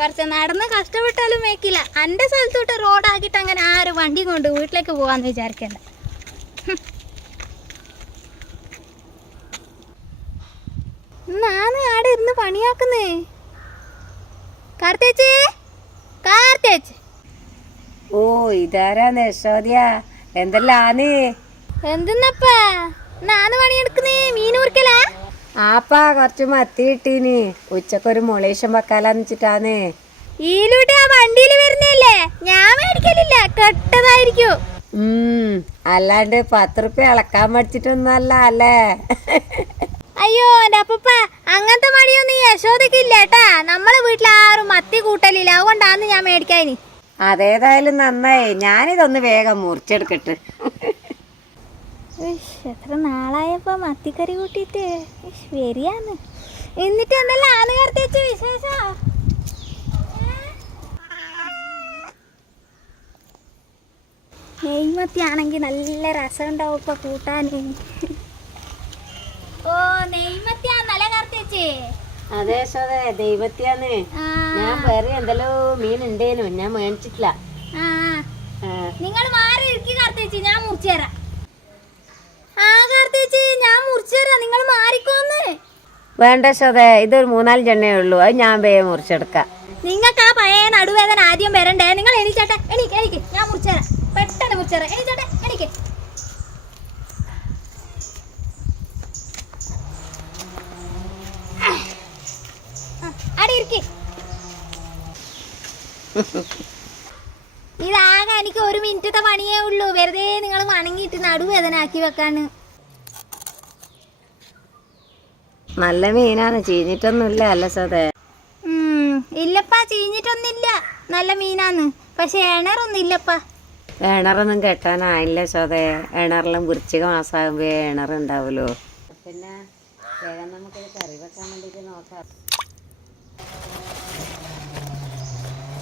കുറച്ച് നടന്ന് കഷ്ടപ്പെട്ടാലും മേക്കില്ല. എൻ്റെ സ്ഥലത്തോട്ട് റോഡാക്കിയിട്ട് അങ്ങനെ ആരും വണ്ടി കൊണ്ട് വീട്ടിലേക്ക് പോകാമെന്ന് വിചാരിക്കണ്ട. നാന്ന് ആടെ ഇരുന്ന് പണിയാക്കുന്നേ. കാർത്തേച്ചി, കാർത്തേച്ചി. ഓ, ഇതാരാന്ന് യശോദയ? എന്തെല്ലാന്ന്? എന്തെന്നപ്പാ നാന്ന് പണിയെടുക്കുന്നേ? മീനൂർക്കലാ? ആപ്പാ കുറച്ച് മത്തി കിട്ടീന്. ഉച്ചക്കൊരു മുളേശം വെക്കാലാന്ന് വെച്ചിട്ടാന്ന്. ഈലൂട്ടി ആ വണ്ടിയിൽ വരുന്നല്ലേ? ഞാൻ മേടിക്കലില്ല, കെട്ടതായിരിക്കും. അല്ലാണ്ട് 10 റുപ്യ ഇളക്കാൻ പഠിച്ചിട്ടൊന്നല്ല അല്ലേ? അയ്യോ എൻ്റെ അപ്പൂപ്പ, അങ്ങനത്തെ മടിയൊന്നും ഈ യശോദക്കില്ല കേട്ടാ. നമ്മളെ വീട്ടിലാരും മത്തി കൂട്ടലില്ല, അതുകൊണ്ടാന്ന് ഞാൻ മേടിക്കാനി. അതേതായാലും നന്നായി. ഞാനിതൊന്ന് വേഗം മുറിച്ചെടുക്കട്ടെ. എത്ര നാളായപ്പോ മത്തിക്കറി കൂട്ടിയിട്ട് വരിയാന്ന്. എന്നിട്ട് എന്തെല്ലാം ആന്ന് കർത്തേച്ച് വിശേഷം? നെയ്മത്തി ആണെങ്കിൽ നല്ല രസം ഉണ്ടാവും ഇപ്പൊ കൂട്ടാന്. ഓ, നെയ്മത്തിയാന്നല്ലേ കർത്തേച്ച്? അതെ യശോദേ, ദൈവത്യാന്ന്. ഞാൻ വേറെ എന്തെല്ലോ മീൻ ഉണ്ടേനു, ഞാൻ മേടിച്ചിട്ടില്ല. നിങ്ങൾ മാറി ഇരിക്കി കർത്തേച്ചി, ഞാൻ മുറിച്ചു തരാം. ആ കർത്തേച്ചി, ഞാൻ മുറിച്ചു തരാം, നിങ്ങൾ മാറിക്കോന്ന്. വേണ്ട യശോദേ, ഇതൊരു 3-4 എണ്ണേ ഉള്ളൂ. അത് ഞാൻ വേഗം മുറിച്ചെടുക്കാം. നിങ്ങൾക്ക് ആ പഴയ നടുവേദന ആദ്യം വരണ്ടേ? നിങ്ങൾ എണീച്ചേട്ടെ, എനിക്ക് ഞാൻ മുറിച്ചു തരാം, പെട്ടെന്ന് മുറിച്ചു തരാം. എണീച്ചേട്ടെ, എനിക്ക് അടി ഇരിക്കി. ഇതാകെ എനിക്ക് 1 മിനിറ്റത്തെ പണിയേ ഉള്ളൂ. വെറുതെ നിങ്ങൾ വണങ്ങിയിട്ട് നടുവേദന ആക്കി വെക്കാണ്. നല്ല മീനാണ്, ചീഞ്ഞിട്ടൊന്നുമില്ല അല്ല സതേ? ഇല്ലപ്പാ, ചീഞ്ഞിട്ടൊന്നില്ല, നല്ല മീനാന്ന്. പക്ഷെ എണറൊന്നും ഇല്ലപ്പാ. എണറൊന്നും കെട്ടാനായില്ല സതേ. എണറെല്ലാം വൃശ്ചിക മാസമാകുമ്പോ എണറുണ്ടാവുമല്ലോ. പിന്നെ വേഗം നമുക്കൊരു കറി വെക്കാൻ വേണ്ടിട്ട് നോക്കാം.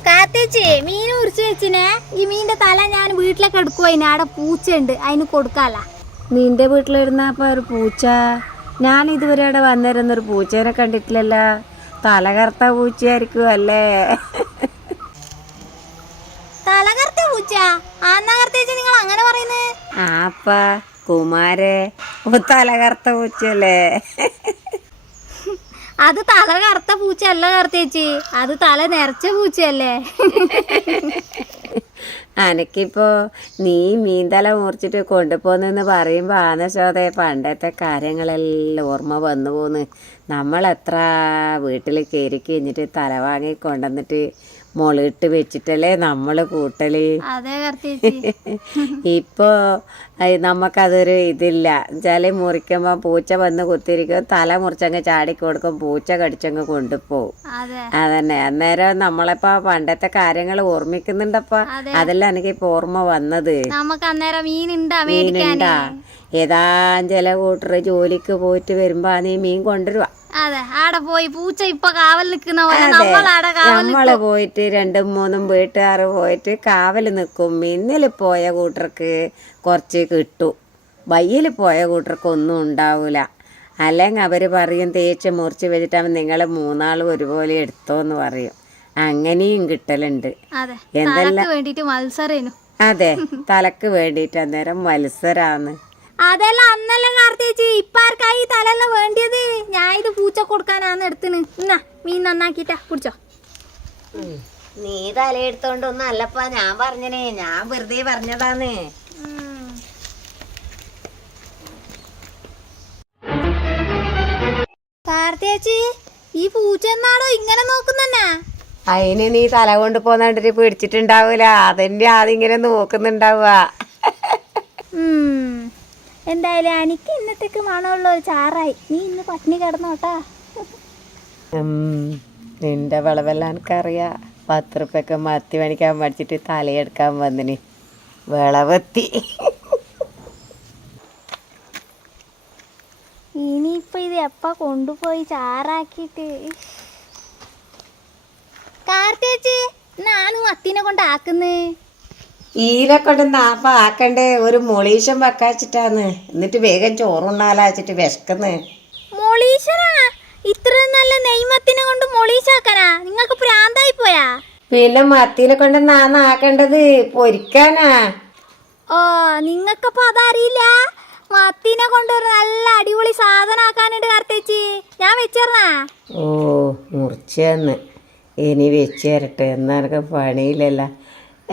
കാത്തേച്ചി, മീൻ മുറിച്ച് വെച്ചിനെ. ഈ മീനിന്റെ തല ഞാൻ വീട്ടിലേക്ക് എടുക്കുവോ? അവിടെ പൂച്ചയുണ്ട്, അതിന് കൊടുക്കാല. നിന്റെ വീട്ടിലിരുന്നപ്പോ ഒരു പൂച്ച? ഞാൻ ഇതുവരെ അവിടെ വന്നിരുന്നൊരു പൂച്ചേനെ കണ്ടിട്ടില്ലല്ലോ. തലകർത്ത പൂച്ചയായിരിക്കും അല്ലേ? തലകർത്ത പൂച്ച? ആന്നാ കർത്തേച്ചി നിങ്ങൾ അങ്ങനെ പറയുന്നേ? ആപ്പാ കുമാരേ, തലകർത്ത പൂച്ചല്ലേ? അത് തല കറുത്ത പൂച്ച അല്ല കർത്തേച്ചി, അത് തല നിറച്ച പൂച്ചയല്ലേ? അനക്കിപ്പോ നീ മീൻതല മുറിച്ചിട്ട് കൊണ്ടുപോന്നെന്ന് പറയുമ്പോ ആനശോദേ പണ്ടത്തെ കാര്യങ്ങളെല്ലാം ഓർമ്മ വന്നു പോന്ന്. നമ്മളെത്ര വീട്ടിൽ കയറി കഴിഞ്ഞിട്ട് തല വാങ്ങി കൊണ്ടുവന്നിട്ട് മുളകിട്ട് വെച്ചിട്ടല്ലേ നമ്മള് കൂട്ടല്. അതെ കർത്തേച്ചി. ഇപ്പോ നമുക്കതൊരു ഇതില്ല എന്നുവെച്ചാല് മുറിക്കുമ്പോ പൂച്ച വന്ന് കുത്തിരിക്കും, തല മുറിച്ചങ്ങ് ചാടിക്കൊടുക്കും, പൂച്ച കടിച്ചങ്ങ് കൊണ്ടുപോവും. അതന്നെ, അന്നേരം നമ്മളെപ്പോ പണ്ടത്തെ കാര്യങ്ങൾ ഓർമ്മിക്കുന്നുണ്ടപ്പ. അതെല്ലാം എനിക്കിപ്പോ ഓർമ്മ വന്നത്. മീനുണ്ടാ? ഏതാഞ്ചല കൂട്ടർ ജോലിക്ക് പോയിട്ട് വരുമ്പോ നീ മീൻ കൊണ്ടുവരുവാ. അതെ, ആടെ പോയി പൂച്ച ഇപ്പൊ കാവൽ നിൽക്കുന്ന പോലെ നമ്മള് പോയിട്ട് 2-3 വീട്ടുകാർ പോയിട്ട് കാവല് നിൽക്കും. മിന്നൽ പോയ കൂട്ടർക്ക് കുറച്ച് കിട്ടും, വയ്യിൽ പോയ കൂട്ടർക്ക് ഒന്നും ഉണ്ടാവൂല. അല്ലെങ്കിൽ അവര് പറയും തേച്ച് മുറിച്ച് വെച്ചിട്ടാകുമ്പോൾ നിങ്ങൾ 3 ആളും ഒരുപോലെ എടുത്തോന്ന് പറയും. അങ്ങനെയും കിട്ടലുണ്ട്. എന്തെല്ലാം? അതെ, തലക്ക് വേണ്ടിട്ട് അന്നേരം മത്സരാന്ന്. അതെല്ലാം അന്നെല്ലാം കാർത്തേച്ചി. ഇപ്പാർക്കായി തലെല്ലാം വേണ്ടിയത്? ഞാൻ ഇത് പൂച്ച കൊടുക്കാനാന്ന് എടുത്തിന്. എന്നാ മീൻ നന്നാക്കിട്ടാ കുടിച്ചോ. നീ തലയെടുത്തോണ്ടൊന്നും അല്ലപ്പാ ഞാൻ പറഞ്ഞനേ, ഞാൻ വെറുതെ പറഞ്ഞതാന്ന്. കാർത്തേച്ചി, ഈ പൂച്ച എന്നാണോ ഇങ്ങനെ നോക്കുന്നെ? അതിന് നീ തല കൊണ്ട് പോന്നിട്ട് പിടിച്ചിട്ടുണ്ടാവൂല, അതിന്റെ ആദ്യം നോക്കുന്നുണ്ടാവുക. എന്തായാലും എനിക്ക് ഇന്നത്തേക്ക് മണമുള്ള ഒരു ചാറായി. നീ ഇന്ന് പട്ടിണി കിടന്നോട്ടാ. നിന്റെ വിളവെല്ലാം എനിക്കറിയാ. 10 റുപ്യക്ക് മത്തി മേടിക്കാൻ പഠിച്ചിട്ട് തലയെടുക്കാൻ വന്നിന് വിളവെത്തി. ഇനിയിപ്പൊ ഇത് എപ്പ കൊണ്ടുപോയി ചാറാക്കിട്ട്? കാർത്തേച്ചി, നാണ് മത്തിനെ കൊണ്ടാക്കുന്നേ? ഈനെ കൊണ്ട് നാപ്പ ആക്കണ്ടേ, ഒരു മൊളീശം വെക്കാച്ചിട്ടാന്ന്. എന്നിട്ട് വേഗം ചോറുണ്ണാലാച്ചിട്ട് വിശക്കുന്ന്. മൊളീശനാ? ഇത്ര നല്ല നെയ്മത്തിനെ കൊണ്ട് മൊളീശാക്കാനാ? നിങ്ങൾക്ക് പ്രാന്തായി പോയാ? പിന്നെ മത്തിനെ കൊണ്ട് നാന്നാക്കേണ്ടത് പൊരിക്കാനാ. ഓ, നിങ്ങൾക്കപ്പോ അതറിയില്ല? മത്തിനെ കൊണ്ട് ഒരു നല്ല അടിപൊളി സാധനം ആക്കാനുണ്ട് കാർത്തേച്ചി. ഞാൻ വെച്ചേർന്നാ? ഓ, മുറിച്ചെന്ന് ഇനി വെച്ച് തരട്ടെ. എന്നാ എനക്ക് പണിയില്ലല്ലോ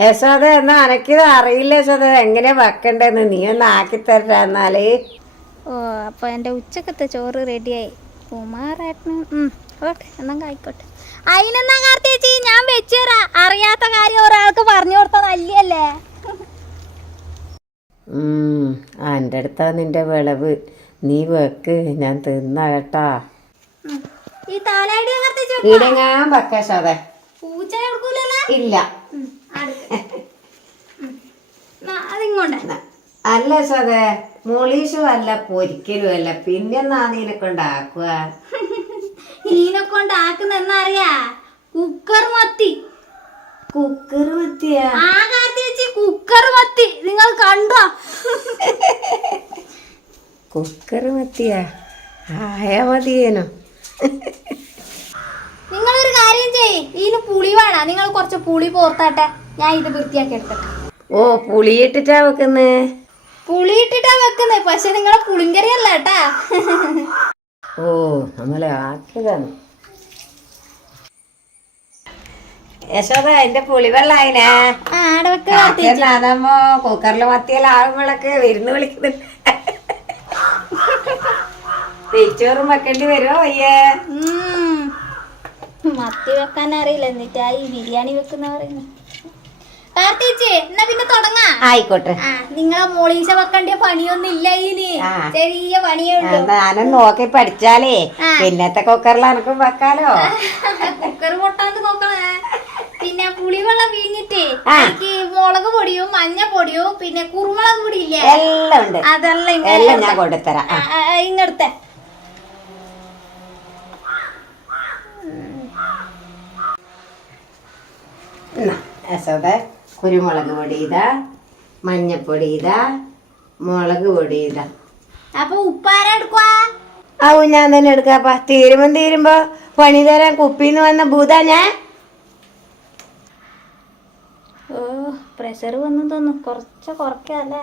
യശോദ. എന്നാ എനക്കിത് അറിയില്ല യശോദ, എങ്ങനെ വെക്കണ്ടെന്ന്. നീ ഒന്ന് ആക്കി തരട്ടെ എന്നാല്. ഓ, അപ്പൊ എൻ്റെ ഉച്ചക്കത്തെ ചോറ് റെഡിയായി. കുമാരേട്ടന് ഓട്ടെ, എന്നാ ആയിക്കോട്ടെ. അതിനെന്നാ കാർത്തേച്ചി, ഞാൻ വെച്ചുതരാ. അറിയാത്ത കാര്യം ഒരാൾക്ക് പറഞ്ഞു കൊടുത്താൽ നല്ലല്ലേ? എൻ്റെ അടുത്താ നിന്റെ വിളവ്. നീ വെക്ക്, ഞാൻ തിന്ന കേട്ടാ. ഈ താലായിടിയ കാർത്തേച്ചി ഇടങ്ങാൻ വെക്ക യശോദ. പൂച്ചനെ എടുക്കൂലല്ലോ? ഇല്ല. അതിങ്ങോട്ടെ. അല്ല യശോദ, മുളീഷും അല്ല പൊരിക്കലും അല്ല, പിന്നെ നീനെ കൊണ്ടാക്കുക. ഈനെ കൊണ്ടാക്കുന്ന എന്നാ അറിയാ? കുക്കർ മത്തി. കുക്കർ മത്തിയാ? ആ കാർത്തേച്ചി, കുക്കർ മത്തി നിങ്ങൾ കണ്ടോ? കുക്കർ മത്തിയാ? ആയാ മതിയേനോ. നിങ്ങളൊരു കാര്യം ചെയ്യ്, ഇതിന് പുളി വേണ. നിങ്ങൾ കുറച്ച് പുളി പോർത്താട്ടെ, ഞാൻ ഇത് വൃത്തിയാക്കി എടുത്തിട്ട്. ഓ, പുളിയിട്ടിട്ടാ വെക്കുന്നേ? പുളി ഇട്ടിട്ടാ വെക്കുന്നേ, പക്ഷെ നിങ്ങളെ പുളിങ്കറി അല്ല കേട്ടാ. ഓ, നമ്മളെ ആക്കിയതാണ്. യശോദ, അതിന്റെ പുളിവെള്ളായിനെ അതമ്മോ കുക്കറിൽ മത്തിയിലാകുമ്പോഴൊക്കെ വിരുന്ന് വിളിക്കുന്നുണ്ട്. നെയ്ച്ചോറും വെക്കേണ്ടി വരുമോ അയ്യേ? മത്തി വെക്കാൻ അറിയില്ല, എന്നിട്ടാ ഈ ബിരിയാണി വെക്കുന്ന പറയുന്നത്. കാർത്തേച്ചി, എന്നാ പിന്നെ തുടങ്ങാ. ആയിക്കോട്ടെ. നിങ്ങളെ മോളീശ വെക്കേണ്ട പണിയൊന്നും ഇല്ല. ഇതിന് ചെറിയ പണിയേ ഉള്ളൂ. ഞാനും നോക്കി പഠിച്ചാലേ പിന്നത്തെ കുക്കറിൽ എനക്കും വെക്കാലോ. കുക്കർ പൊട്ടാണ്ട് നോക്കണേ. പിന്നെ പുളിവെള്ളം വീഞ്ഞിട്ട് എനിക്ക് മുളക് പൊടിയും മഞ്ഞപ്പൊടിയും പിന്നെ കുരുമുളക് പൊടി ഇല്ലേ, എല്ലാം ഉണ്ട്. അതെല്ലാം ഞാൻ കൊണ്ടുതരാം. ഇങ്ങടുത്തെ യശോദ, കുരുമുളക് പൊടി ഇതാ, മഞ്ഞപ്പൊടി ഇതാ, മുളക് പൊടി ഇതാ. അപ്പൊ ഉപ്പാരെടുക്കുവാ? ആവും, ഞാൻ തന്നെ എടുക്കാപ്പാ. തീരുമ്പോ പണി തരാൻ കുപ്പിന്ന് വന്ന ഭൂതാ ഞാൻ. ഓ, പ്രഷർ വന്നു തോന്നുന്നു. കുറക്കല്ലേ.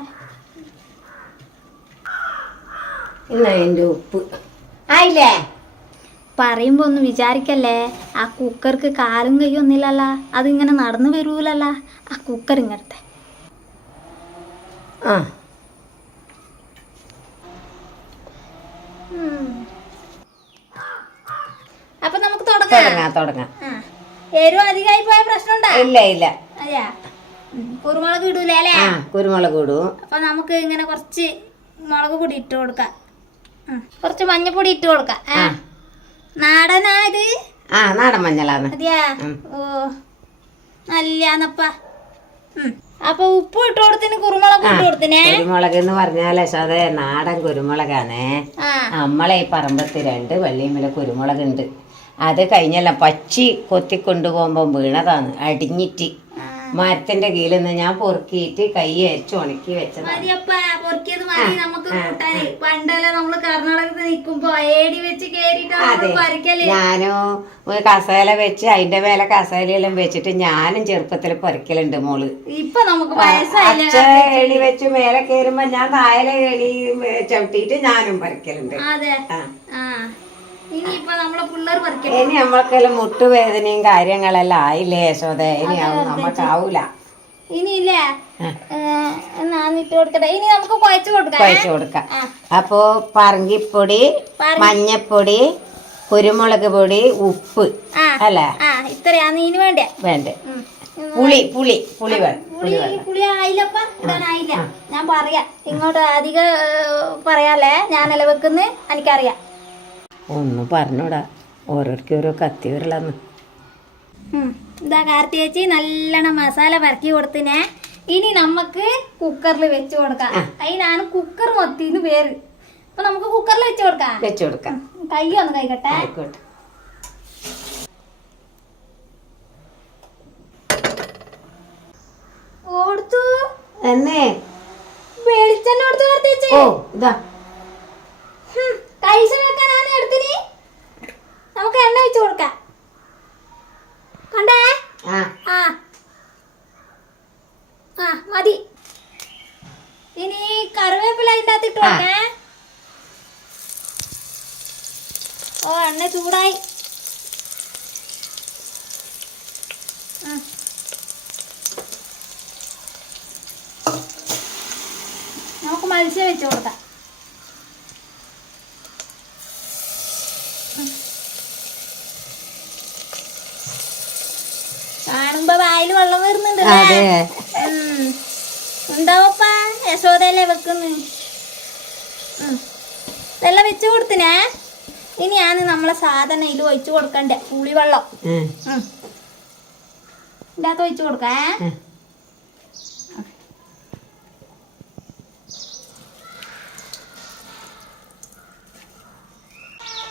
ഇന്ന എന്റെ ഉപ്പ് ആയില്ലേ? പറയുമ്പോ ഒന്നും വിചാരിക്കല്ലേ, ആ കുക്കർക്ക് കാലും കൈയൊന്നുമില്ലല്ലോ, അതിങ്ങനെ നടന്നു വരൂലല്ലോ. ആ കുക്കർ ഇങ്ങനത്തെ. അപ്പൊ നമുക്ക് തുടങ്ങാം. എരിവ് അധികമായി പോയ പ്രശ്നമുണ്ടോ? ഇല്ല. അതെയാ? കുരുമുളക് ഇടൂലേ അല്ലേ? കുരുമുളക് ഇടും. അപ്പൊ നമുക്ക് ഇങ്ങനെ കുറച്ച് മുളക് പൊടി ഇട്ട് കൊടുക്കാം, കുറച്ച് മഞ്ഞപ്പൊടി ഇട്ട് കൊടുക്കാം. നാടനാ ഇത്? നാടൻ മഞ്ഞളാണ്. അതെയാ? ഓ, നല്ലപ്പ. അപ്പൊ ഉപ്പ് ഇട്ട് കൊടുത്തിന്, കുരുമുളക് ഇട്ട് കൊടുത്തിനെ. കുരുമുളക് എന്ന് പറഞ്ഞാൽ യശോദേ നാടൻ കുരുമുളകാണേ. നമ്മളെ ഈ പറമ്പത്ത് 2 വള്ളിയുമ്മല കുരുമുളക് ഉണ്ട്. അത് കഴിഞ്ഞല്ല പച്ചി കൊത്തിക്കൊണ്ടുപോകുമ്പോ വീണതാണ്, അടിഞ്ഞിട്ട്. മരത്തിന്റെ കീഴിൽ നിന്ന് ഞാൻ പൊറുക്കിയിട്ട് കൈ അരിച്ച് ഉണക്കി വെച്ചത്. ഞാനും കസേല വെച്ച് അതിന്റെ മേലെ കസേലയെല്ലാം വെച്ചിട്ട് ഞാനും ചെറുപ്പത്തിൽ പൊരിക്കലുണ്ട് മോള്. ഇപ്പൊ നമുക്ക് എളി വെച്ച് മേലെ കയറുമ്പോ ഞാൻ താഴെ എളി ചവിട്ടിയിട്ട് ഞാനും പൊരിക്കലുണ്ട്. ഇനി നമ്മൾക്കെല്ലാം മുട്ടുവേദനയും കാര്യങ്ങളെല്ലാം ആയില്ലേ യശോദ? ഇനി നമ്മക്കാവൂല. ഇനിയില്ലേ കൊടുക്കട്ടെ. ഇനി നമുക്ക് കുഴച്ചു കൊടുക്കാം. അപ്പോ പറങ്കിപ്പൊടി, മഞ്ഞപ്പൊടി, കുരുമുളക് പൊടി, ഉപ്പ് അല്ലേ? ഇത്രയാണ് ഇതിന് വേണ്ടേ? പുളി ആയില്ലപ്പ, ഇടാനായില്ല. ഞാൻ പറയാം, ഇങ്ങോട്ട് അധികം പറയാല്ലേ, ഞാനല്ല വെക്കുന്ന, എനിക്കറിയാം. ഒന്നും പറഞ്ഞൂടാ, ഓരോരുത്തർക്ക് ഓരോ കത്തി വരലാന്ന്. ഇതാ കാർത്തിയേച്ചി നല്ലോണം മസാല പരക്കി കൊടുത്തിനെ. ഇനി നമുക്ക് കുക്കറിൽ വെച്ച് കൊടുക്കാം. അതിനാണ് കുക്കർ മത്തിന്ന് പേര്. അപ്പൊ നമുക്ക് കുക്കറിൽ വെച്ച് കൊടുക്കാം. കൈ ഒന്ന് കഴിക്കട്ടെ. കൊടുത്തു എന്നേ വെളിച്ചെണ്ണ കൊടുത്തു കാർത്തിയേച്ചി. ഓ, ഇതാ കൈസ വെക്കാനാണ് എടുത്തിനി. നമുക്ക് എണ്ണ വെച്ച് കൊടുക്കാം. കണ്ടേ? ആ ആ ആ മതി. ഇനി കറിവേപ്പില അതിൻ്റെ അകത്ത് ഇട്ട് കൊടുക്കേ. ഓ എണ്ണ ചൂടായി. നമുക്ക് മത്സ്യം വെച്ച് കൊടുക്കാം. കാണുമ്പോ വായിൽ വെള്ളം വരുന്നുണ്ട്. ഉണ്ടാവപ്പാ യശോദയല്ലേ വെക്കുന്നു. ഇതെല്ലാം വെച്ച് കൊടുത്തിനേ. ഇനിയാണ് നമ്മളെ സാധനം ഇതിൽ ഒഴിച്ചു കൊടുക്കണ്ടേ, പുളിവെള്ളം. ഇതിൻ്റെ അകത്ത് ഒഴിച്ചു കൊടുക്കേ.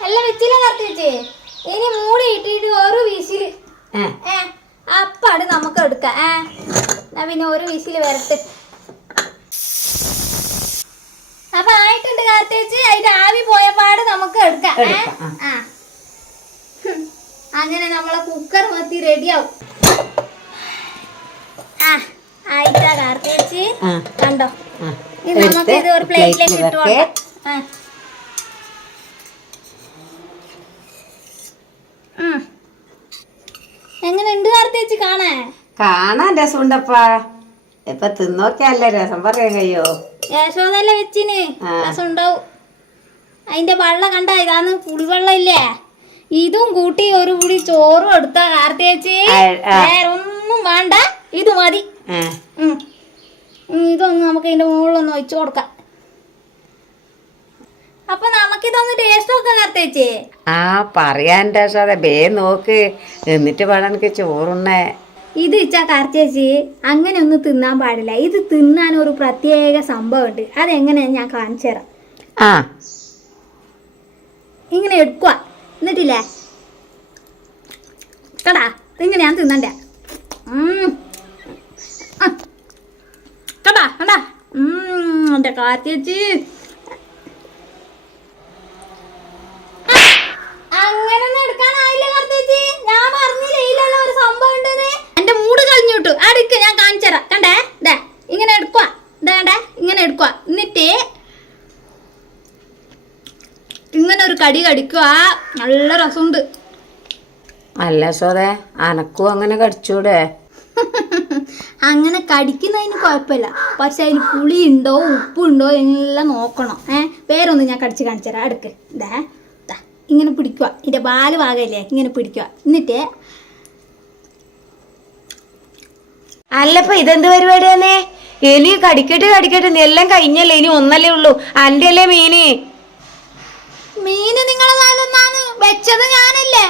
എല്ലാം വെച്ചില്ല കറക്റ്റ് വെച്ച്. ഇനി മൂടി ഇട്ടിട്ട് ഒരു വിസില് അപ്പാട് നമുക്ക് എടുക്കാം. എന്നാ പിന്നെ ഒരു വിസില് വരട്ടെ. അപ്പൊ ആയിട്ടുണ്ട് കാർത്തി വെച്ച്. അതിന്റെ ആവി പോയപ്പാട് നമുക്ക് എടുക്കാം. അങ്ങനെ നമ്മളെ കുക്കർ മത്തി റെഡിയാവും. ആയിട്ടാ കാർത്തി വെച്ച്. കണ്ടോ? ഇനി നമുക്ക് ഇത് ഒരു പ്ലേറ്റിലേക്ക് ഇട്ട് കൊടുക്കാം. എങ്ങനെയുണ്ട് കാർത്തി വെച്ച് കാണാൻ രസമുണ്ടപ്പാ. ഇപ്പൊ തിന്നോക്കല്ല രസം പറയാൻ കഴിയോ? യശോദല്ലേ വെച്ചിന് രസം ഉണ്ടാവും. അതിന്റെ വെള്ളം കണ്ട ഇതാന്ന് പുളിവെള്ളം ഇല്ലേ, ഇതും കൂട്ടി ഒരു കൂടി ചോറും എടുത്താ കാർത്തി വെച്ച്. വേറെ ഒന്നും വേണ്ട, ഇത് മതി. ഇതൊന്ന് നമുക്ക് ഇതിന്റെ മുകളിലൊന്ന് ഒഴിച്ചു കൊടുക്കാം. അപ്പൊ നമുക്കിതൊന്ന് ടേസ്റ്റ് നോക്കാം കാർത്തി വെച്ച്. പറയാൻ രസം. ബേ നോക്ക്, എന്നിട്ട് വേണം എനിക്ക് ചോറുണ്ണേ. ഇത് ഇച്ചാ കാർച്ചേച്ചി അങ്ങനെ ഒന്നും തിന്നാൻ പാടില്ല. ഇത് തിന്നാൻ ഒരു പ്രത്യേക സംഭവം ഉണ്ട്. അതെങ്ങനെയാ ഞാൻ കാണിച്ചു തരാം. ഇങ്ങനെ എടുക്കുക, എന്നിട്ടില്ലേ കടാ ഇങ്ങനെയാണ് തിന്നണ്ടേ. കടാ കണ്ടാ എന്റെ കാർച്ചേച്ചി അങ്ങനൊന്നും എടുക്കാനായില്ല കാർച്ചേച്ചി. ഞാൻ പറഞ്ഞില്ല ഇതിലുള്ള ഒരു സംഭവം ഉണ്ടെന്ന്. എന്റെ മൂട് കളഞ്ഞിട്ടു. അടുക്ക് ഞാൻ കാണിച്ചു തരാം. കണ്ടേ ദേ ഇങ്ങനെ എടുക്കുക. ഇതേണ്ടേ ഇങ്ങനെ എടുക്കുക. എന്നിട്ട് ഇങ്ങനെ ഒരു കടി കടിക്കുക. നല്ല രസമുണ്ട്. അല്ല സോദേ, അനക്കും അങ്ങനെ കടിച്ചൂടെ? അങ്ങനെ കടിക്കുന്നതിന് കുഴപ്പമില്ല, പക്ഷെ അതിന് പുളി ഉണ്ടോ ഉപ്പുണ്ടോ എല്ലാം നോക്കണം. വേറൊന്നും ഞാൻ കടിച്ച് കാണിച്ചു തരാം. അടുക്ക് ദേ ഇങ്ങനെ പിടിക്കുക. ഇതിന്റെ ബാല് ഭാഗമില്ലേ ഇങ്ങനെ പിടിക്കുക. എന്നിട്ട് അല്ലപ്പ ഇതെന്ത് പരിപാടിയാണേ? ഇനി കടിക്കട്ടെ എല്ലാം കഴിഞ്ഞല്ലേ? ഇനി ഒന്നല്ലേ ഉള്ളൂ. അന്റെ അല്ലേ മീന്? മീന് നിങ്ങളെ നാലൊന്നാണ് വെച്ചത് ഞാനല്ലേ.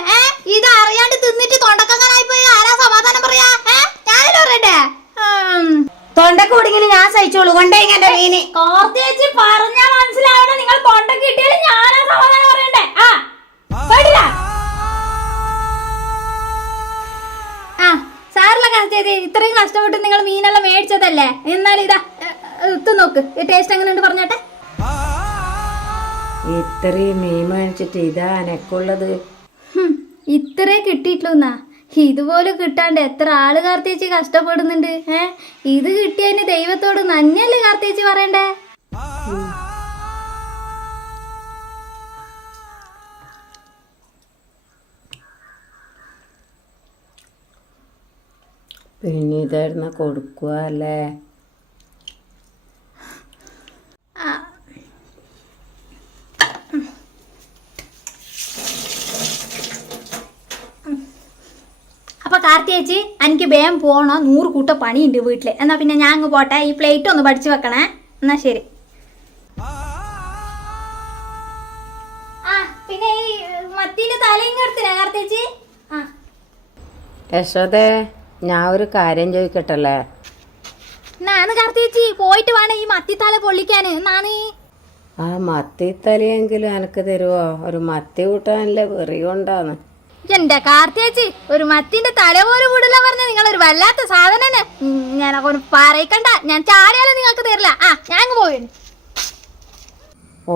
ഇത് അറിയാണ്ട് തിന്നിട്ട് തൊണ്ടക്കങ്ങനായി പോയി ആരാ സമാധാനം പറയാ? ഞാനല്ലേ പറയട്ടെ. തൊണ്ടക്ക് കുടുങ്ങിന് ഞാൻ സഹിച്ചോളൂ. കൊണ്ടേ ഇങ്ങനെ മീന് കോർത്തേച്ചി പറഞ്ഞാ മനസ്സിലാവണം. നിങ്ങൾ തൊണ്ടക്ക് കിട്ടിയാലും ഞാനാ സമാധാനം പറയണ്ടേ. സാറില്ല കാർച്ചേച്ചി, ഇത്രയും കഷ്ടപ്പെട്ട് നിങ്ങൾ മീനെല്ലാം മേടിച്ചതല്ലേ. എന്നാലും ഇതാ ഇട്ട് നോക്ക്, ടേസ്റ്റ് എങ്ങനെയുണ്ട് പറഞ്ഞോട്ടെ. ഇത്രയും മീൻ മേടിച്ചിട്ട് ഇതാ എനക്കുള്ളത്. ഇത്രേ കിട്ടിയിട്ടുള്ളൂന്നാ. ഇതുപോലെ കിട്ടാണ്ട് എത്ര ആള് കാർത്തേച്ചി കഷ്ടപ്പെടുന്നുണ്ട്. ഇത് കിട്ടിയതിന് ദൈവത്തോട് നന്ദിയല്ലേ കാർത്തേച്ചി പറയണ്ടേ. പിന്നെ ഇതായിരുന്ന കൊടുക്കുക അല്ലേ? അപ്പൊ കാർത്തിയേച്ചി എനിക്ക് വേഗം പോണോ, 100 കൂട്ട പണിയുണ്ട് വീട്ടില്. എന്നാ പിന്നെ ഞാൻ അങ്ങ് പോട്ടെ. ഈ പ്ലേറ്റ് ഒന്ന് പഠിച്ചു വെക്കണേ. എന്നാ ശരി. പിന്നെ ഈ മത്തിന്റെ തലയും കെടുത്തിനാ കാർത്തിയേച്ചി. യശോദേ, ഞാൻ ഒരു കാര്യം ചോദിക്കട്ടല്ലേ? നാണ് കാർത്തിയേച്ചി പോയിട്ട് വേണം ഈ മത്തിത്തല പൊള്ളിക്കാന്. നാണ് ആ മത്തിത്തലയെങ്കിലും എനക്ക് തരുവോ? ഒരു മത്തി കൂട്ടാനല്ലേ വെറി കൊണ്ടാന്ന്. എന്റെ കാർത്തിയേച്ചി ഒരു മത്തിന്റെ തല പോലും കൂടില്ല പറഞ്ഞ നിങ്ങളൊരു വല്ലാത്ത സാധനം. ഞാനൊക്കെ ഒന്ന് പറയിക്കണ്ട. ഞാൻ ചാടിയാലും നിങ്ങൾക്ക് തരില്ല. ഞാൻ പോയി.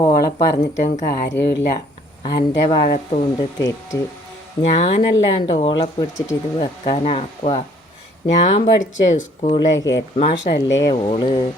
ഓളെ പറഞ്ഞിട്ടും കാര്യമില്ല. എൻ്റെ ഭാഗത്തുണ്ട് തെറ്റ്. ഞാനല്ലാണ്ട് ഓളെ പിടിച്ചിട്ട് ഇത് വെക്കാനാക്കുക. ഞാൻ പഠിച്ച സ്കൂളിലെ ഹെഡ് മാഷല്ലേ ഓള്.